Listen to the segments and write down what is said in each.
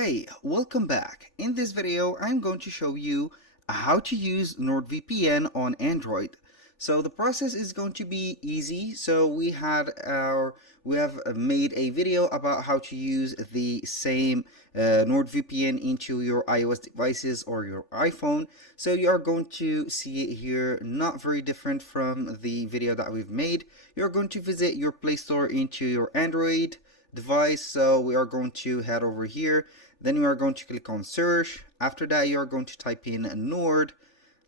Hey, welcome back. In this video, I'm going to show you how to use NordVPN on Android. So the process is going to be easy. So we have made a video about how to use the same NordVPN into your iOS devices or your iPhone. So you are going to see it here, not very different from the video that we've made. You're going to visit your Play Store into your Android device. So we are going to head over here, then you are going to click on search. After that, you are going to type in Nord,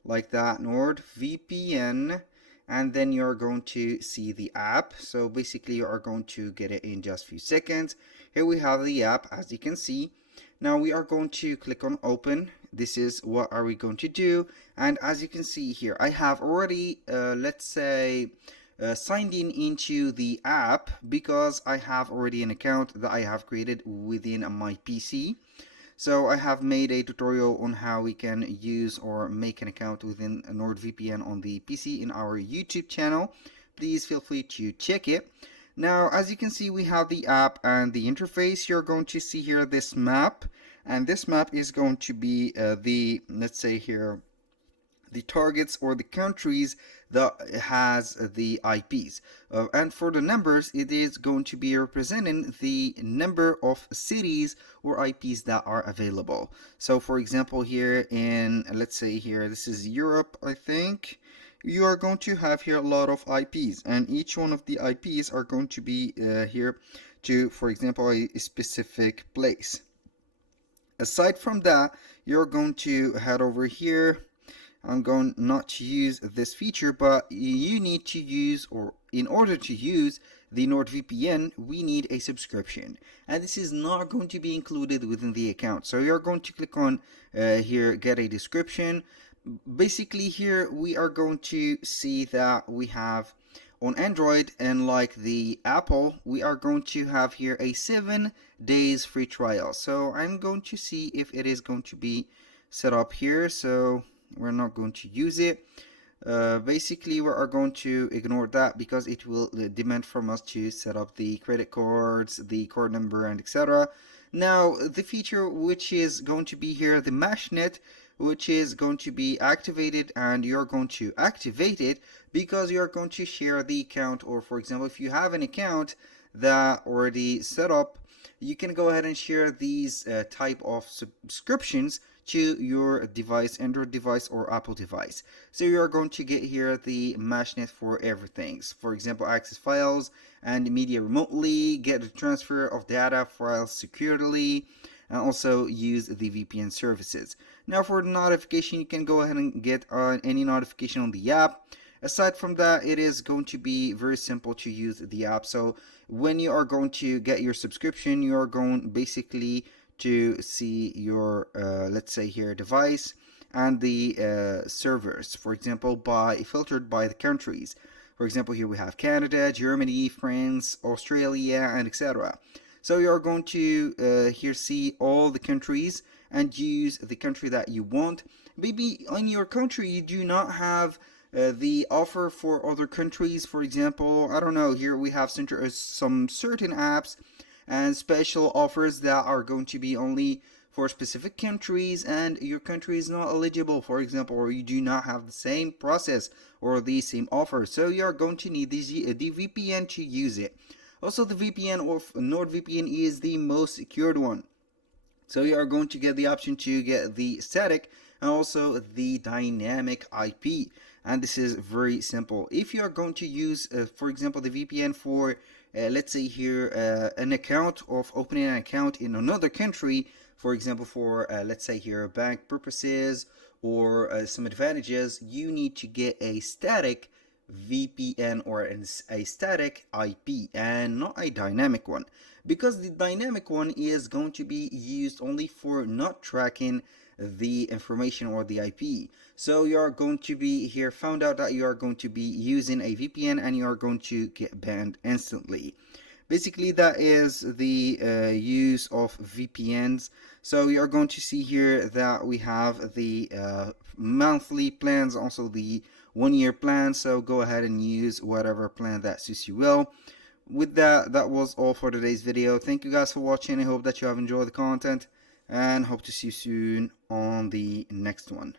like that, NordVPN, and then you're going to see the app. So basically you are going to get it in just a few seconds. Here we have the app, as you can see. Now we are going to click on open. This is what are we going to do, and as you can see here, I have already let's say signed in into the app because I have already an account that I have created within my PC. So I have made a tutorial on how we can use or make an account within NordVPN on the PC in our YouTube channel. Please feel free to check it. Now, as you can see, we have the app and the interface. You're going to see here this map, and this map is going to be let's say here, the targets or the countries that has the IPs. And for the numbers, it is going to be representing the number of cities or IPs that are available. So for example, here in, let's say here, this is Europe, I think. You are going to have here a lot of IPs, and each one of the IPs are going to be here to, for example, a specific place. Aside from that, you're going to head over here. I'm going not to use this feature, but you need to use, or in order to use the NordVPN, we need a subscription, and this is not going to be included within the account. So you're going to click on here, get a description. Basically here we are going to see that we have on Android, and like the Apple, we are going to have here a 7 days free trial. So I'm going to see if it is going to be set up here. So we're not going to use it. Basically, we are going to ignore that because it will demand from us to set up the credit cards, the card number, and etc. Now, the feature which is going to be here, the meshnet, which is going to be activated, and you're going to activate it because you're going to share the account. Or for example, if you have an account that already set up, you can go ahead and share these type of subscriptions to your device, Android device or Apple device. So you are going to get here the meshnet for everything. For example, access files and media remotely, get the transfer of data files securely, and also use the VPN services. Now for the notification, you can go ahead and get any notification on the app. Aside from that, it is going to be very simple to use the app. So when you are going to get your subscription, you are going basically to see your let's say here device and the servers, for example, filtered by the countries. For example, here we have Canada, Germany, France, Australia, and etc. So you are going to here see all the countries and use the country that you want. Maybe in your country you do not have the offer for other countries. For example, I don't know, here we have some certain apps and special offers that are going to be only for specific countries, and your country is not eligible, for example, or you do not have the same process or the same offer. So you are going to need the VPN to use it. Also, the VPN of NordVPN is the most secured one. So you are going to get the option to get the static and also the dynamic IP. And this is very simple. If you are going to use, for example, the VPN for, let's say here, an account of opening an account in another country, for example, for, let's say here, bank purposes or some advantages, you need to get a static VPN or a static IP and not a dynamic one, because the dynamic one is going to be used only for not tracking the information or the IP. So you are going to be here found out that you are going to be using a VPN and you are going to get banned instantly. Basically, that is the use of VPNs. So you are going to see here that we have the monthly plans, also the 1-year plan. So go ahead and use whatever plan that suits you well. With that, that was all for today's video. Thank you guys for watching. I hope that you have enjoyed the content, and hope to see you soon on the next one.